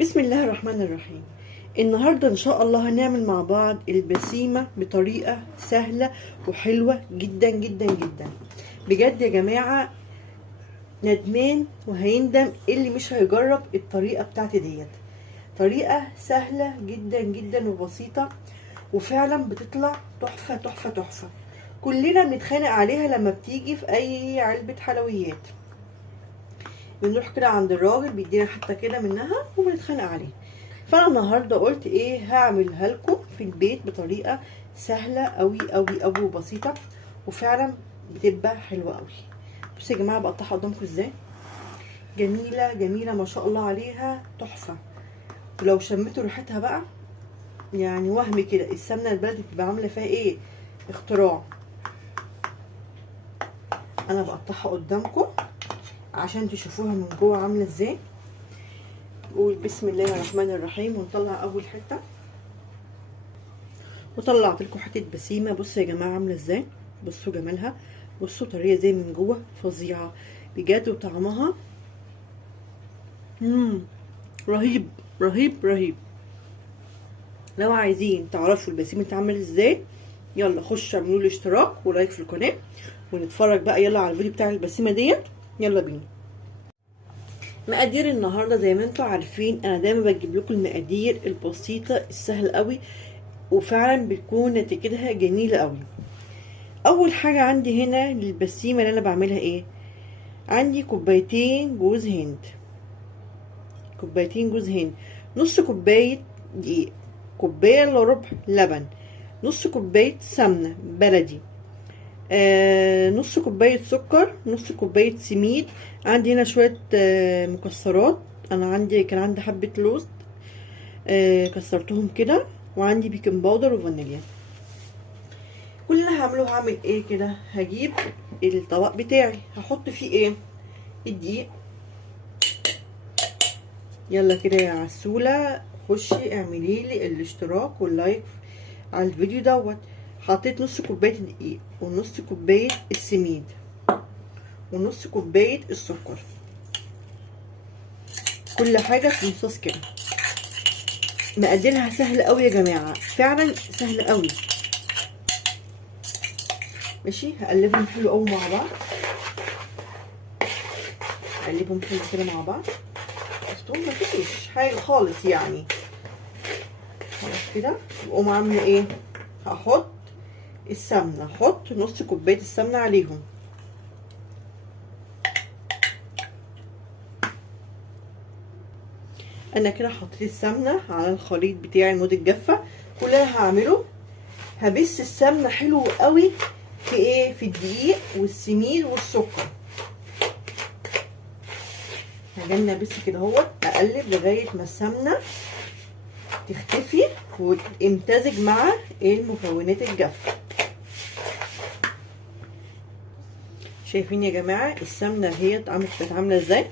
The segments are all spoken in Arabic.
بسم الله الرحمن الرحيم. النهاردة ان شاء الله هنعمل مع بعض البسيمة بطريقة سهلة وحلوة جدا جدا جدا. بجد يا جماعة ندمان وهيندم اللي مش هيجرب الطريقة بتاعتي ديت. طريقة سهلة جدا جدا وبسيطة، وفعلا بتطلع تحفة تحفة تحفة. كلنا بنتخانق عليها لما بتيجي في اي علبة حلويات، بنروح كده عند الراجل بيدينا حتى كده منها وبنتخانق عليها. فانا النهارده قلت ايه، هعملها لكم في البيت بطريقه سهله قوي قوي قوي وبسيطه، وفعلا بتبقى حلوه قوي. بصوا يا جماعه بقطعها قدامكم ازاي، جميله جميله ما شاء الله عليها، تحفه. ولو شميتوا ريحتها بقى يعني وهم كده، السمنه البلدي بتبقى عامله فيها ايه، اختراع. انا بقطعها قدامكم عشان تشوفوها من جوه عامله ازاي. نقول بسم الله الرحمن الرحيم ونطلع اول حته. وطلعت لكم حته بسيمه، بصوا يا جماعه عامله ازاي، بصوا جمالها، بصوا طريه زي من جوه فظيعه بجد، وطعمها رهيب رهيب رهيب. لو عايزين تعرفوا البسيمه بتتعمل ازاي، يلا خشوا اعملوا لي اشتراك ولايك في القناه ونتفرج بقى يلا على الفيديو بتاع البسيمه ديت. يلا بينا. مقادير النهارده زي ما انتم عارفين، انا دايما بجيب لكم المقادير البسيطه السهل قوي، وفعلا بتكون نتيجتها جميله قوي. اول حاجه عندي هنا للبسيمه اللي انا بعملها ايه، عندي كوبايتين جوز هند، كوبايتين جوز هند، نص كوبايه دقيق، كوبايه الا ربع لبن، نص كوبايه سمنه بلدي، نص كوبايه سكر، نص كوبايه سميد. عندي هنا شويه مكسرات، انا كان عندي حبه لوز كسرتهم كده، وعندي بيكنج باودر وفانيليا. كل اللي هعمله هعمل ايه كده، هجيب الطبق بتاعي هحط فيه ايه، الدقيق. يلا كده يا عسولة خشي اعملي لي الاشتراك واللايك على الفيديو دوت. حطيت نص كوبايه الدقيق ونص كوبايه السميد ونص كوبايه السكر، كل حاجه في مصاص كده. مقاديرها سهل قوي يا جماعه، فعلا سهل قوي. ماشي، هقلبهم حلو قوي مع بعض، هقلبهم حلو كده مع بعض. بصوا مفيش حاجه خالص يعني، خلاص كده. واقوم عامله ايه، هحط السمنه، احط نص كوبايه السمنه عليهم. انا كده حطيت السمنه على الخليط بتاعي لمده جافه. كل اللي انا هعمله هبس السمنه حلو قوي في ايه، في الدقيق والسميد والسكر. هجنن بس كده اهوت، اقلب لغايه ما السمنه تختفي وتمتزج مع المكونات الجافه. شايفين يا جماعه السمنه هي كانت عامله ازاي،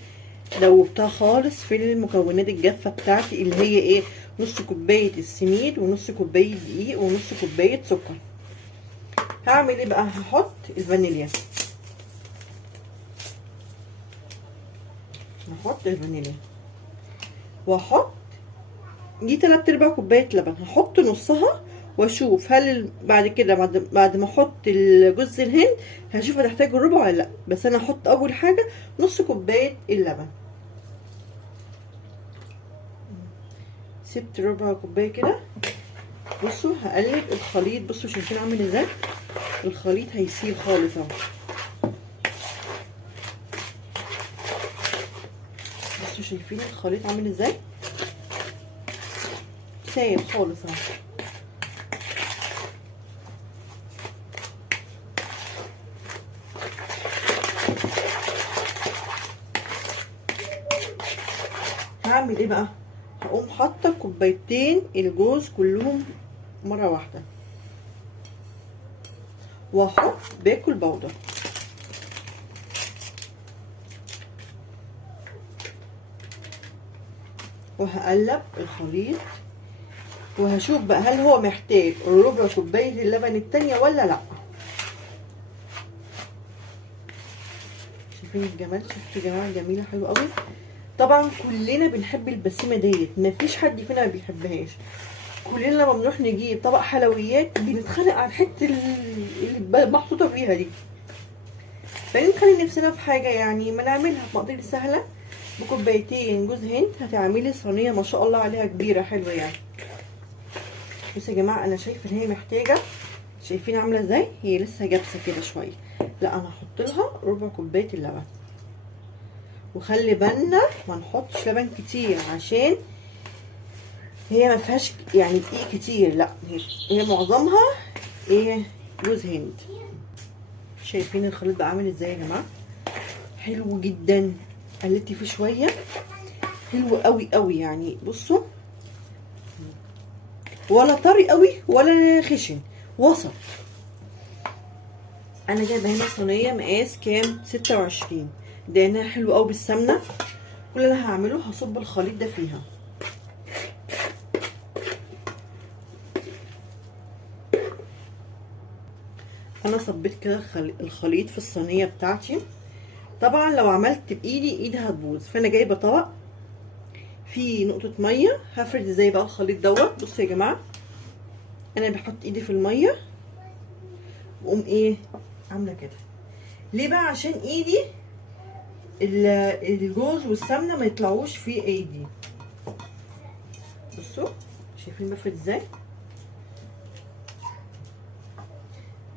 دوبتها خالص في المكونات الجافه بتاعتي اللي هي ايه، نص كوبايه السميد ونص كوبايه دقيق ونص كوبايه سكر. هعمل ايه بقى، هحط الفانيليا، هحط الفانيليا واحط دي 3/4 كوبايه لبن، هحط نصها واشوف هل بعد كده بعد ما احط جوز الهند هشوف هتحتاج الربع ولا لا. بس انا هحط اول حاجه نص كوبايه اللبن. سبت ربع كوبايه كده. بصوا هقلب الخليط، بصوا شايفين عامل ازاي، الخليط هيسيل خالص اهو. بصوا شايفين الخليط عامل ازاي، سايل خالص اهو. هعمل ايه بقى، هقوم حاطه كوبايتين الجوز كلهم مره واحده، واحط باكل باودر، وهقلب الخليط وهشوف بقى هل هو محتاج ربع كوبايه اللبن التانية ولا لا. شايفين الجمال، شفتوا يا جماعه جميله حلوه قوي. طبعا كلنا بنحب البسيمه ديت، مفيش حد فينا ما بيحبهاش. كلنا لما بنروح نجيب طبق حلويات بنتخانق على الحته اللي محطوطه فيها دي. فنخلي نفسنا في حاجه يعني ما نعملها بمقادير سهله. بكوبايتين جوز هند هتعملي صينيه ما شاء الله عليها كبيره حلوه يعني. بصوا يا جماعه، انا شايفه ان هي محتاجه، شايفين عامله ازاي؟ هي لسه جابسه كده شويه. لا انا هحط لها ربع كوبايه اللبن. وخلي بالنا ما نحطش لبن كتير عشان هي ما فيهاش يعني دقيق كتير، لا هي معظمها ايه جوز هند. شايفين الخليط بقى عامل ازاي يا جماعه؟ حلو جدا. قلبتي فيه شويه، حلو قوي قوي يعني. بصوا ولا طري قوي ولا خشن، وسط. انا جايبه هنا صينيه مقاس كام 26 دهنها حلو قوي بالسمنه. كل اللي انا هعمله هصب الخليط ده فيها. انا صبيت كده الخليط في الصينيه بتاعتي. طبعا لو عملت بايدي هتبوظ، فانا جايبه طبق فيه نقطه ميه. هفرد ازاي بقى الخليط دوت. بصوا يا جماعه، انا بحط ايدي في الميه واقوم ايه عامله كده. ليه بقى؟ عشان ايدي الجوز والسمنه ما يطلعوش في ايدي. بصوا شايفين بفرد ازاي؟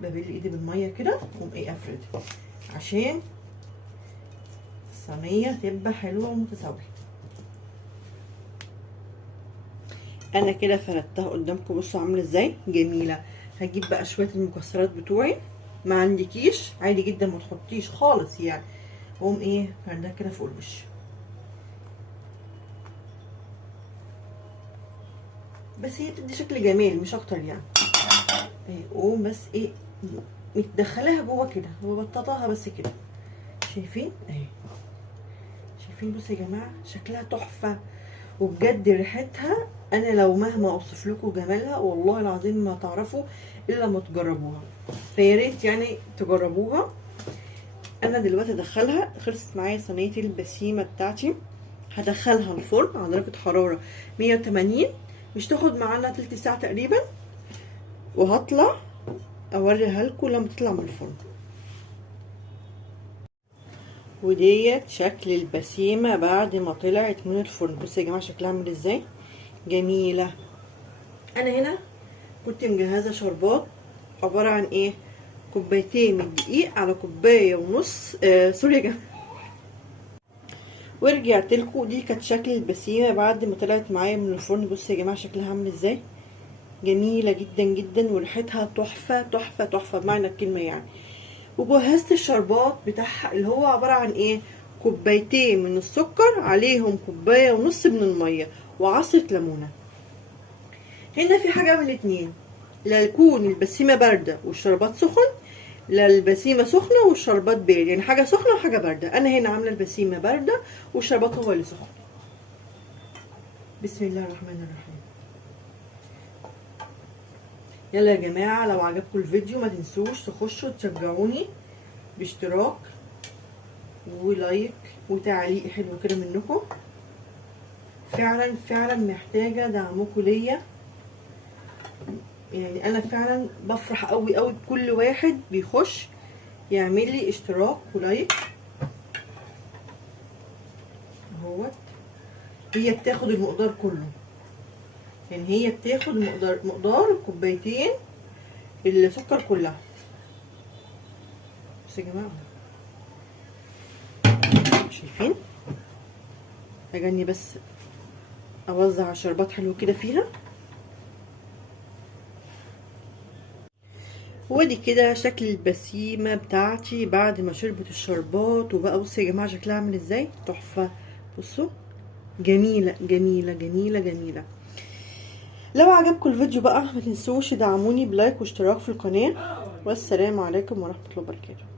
ببل ايدي بالميه كده واقوم ايه افرد عشان الصينيه تبقى حلوه ومتساويه. انا كده فردتها قدامكم. بصوا عامله ازاي جميله. هجيب بقى شويه المكسرات بتوعي، ما عندكيش عادي جدا ما تحطيش خالص يعني. واقوم ايه فردها كده فوق الوش. بس هي بتدي شكل جميل مش اكتر يعني. اهي قوم بس ايه متدخلاها جوه كده وبططاها بس كده. شايفين اهي؟ شايفين؟ بصوا يا جماعه شكلها تحفه وبجد ريحتها انا لو مهما اوصف لكم جمالها والله العظيم ما تعرفوا الا لما تجربوها. فيا ريت يعني تجربوها. انا دلوقتي ادخلها، خلصت معايا صينيه البسيمه بتاعتي. هدخلها الفرن على درجه حراره 180، مش تاخد معانا تلت ساعه تقريبا. وهطلع اوريها لكم لما تطلع من الفرن. وديت شكل البسيمه بعد ما طلعت من الفرن. بصوا يا جماعه شكلها عامل ازاي جميله. انا هنا كنت مجهزه شربات عباره عن ايه كوبايتين من الدقيق على كوبايه ونص سوري يا جماعه. ورجعت لكم. دي كانت شكل البسيمه بعد ما طلعت معايا من الفرن. بصوا يا جماعه شكلها عامل ازاي جميله جدا جدا وريحتها تحفه تحفه تحفه بمعنى الكلمه يعني. وجهزت الشربات بتاعها اللي هو عباره عن ايه كوبايتين من السكر عليهم كوبايه ونص من الميه وعصره ليمونه. هنا في حاجه من الاتنين، لا يكون البسيمه بارده والشربات سخن، لا البسيمه سخنه والشربات بارد، يعني حاجه سخنه وحاجه بارده. انا هنا عامله البسيمه بارده والشربات هو اللي سخن. بسم الله الرحمن الرحيم. يلا يا جماعه لو عجبكم الفيديو ما تنسوش تخشوا تشجعوني باشتراك ولايك وتعليق حلو كده منكم. فعلا فعلا محتاجه دعمكم ليا يعني. انا فعلا بفرح قوي قوي بكل واحد بيخش يعمل لي اشتراك ولايك اهوت. هي بتاخد المقدار كله يعني، هي بتاخد مقدار كوبايتين السكر كلها. بس يا جماعه شايفين؟ هجني بس اوزع شربات حلو كده فيها. ودي كده شكل البسيمه بتاعتي بعد ما شربت الشربات. وبقى بصوا يا جماعه شكلها عامل ازاي تحفه. بصوا جميله جميله جميله جميله. لو عجبكم الفيديو بقى ما تنسوش تدعموني بلايك واشتراك في القناه. والسلام عليكم ورحمه الله وبركاته.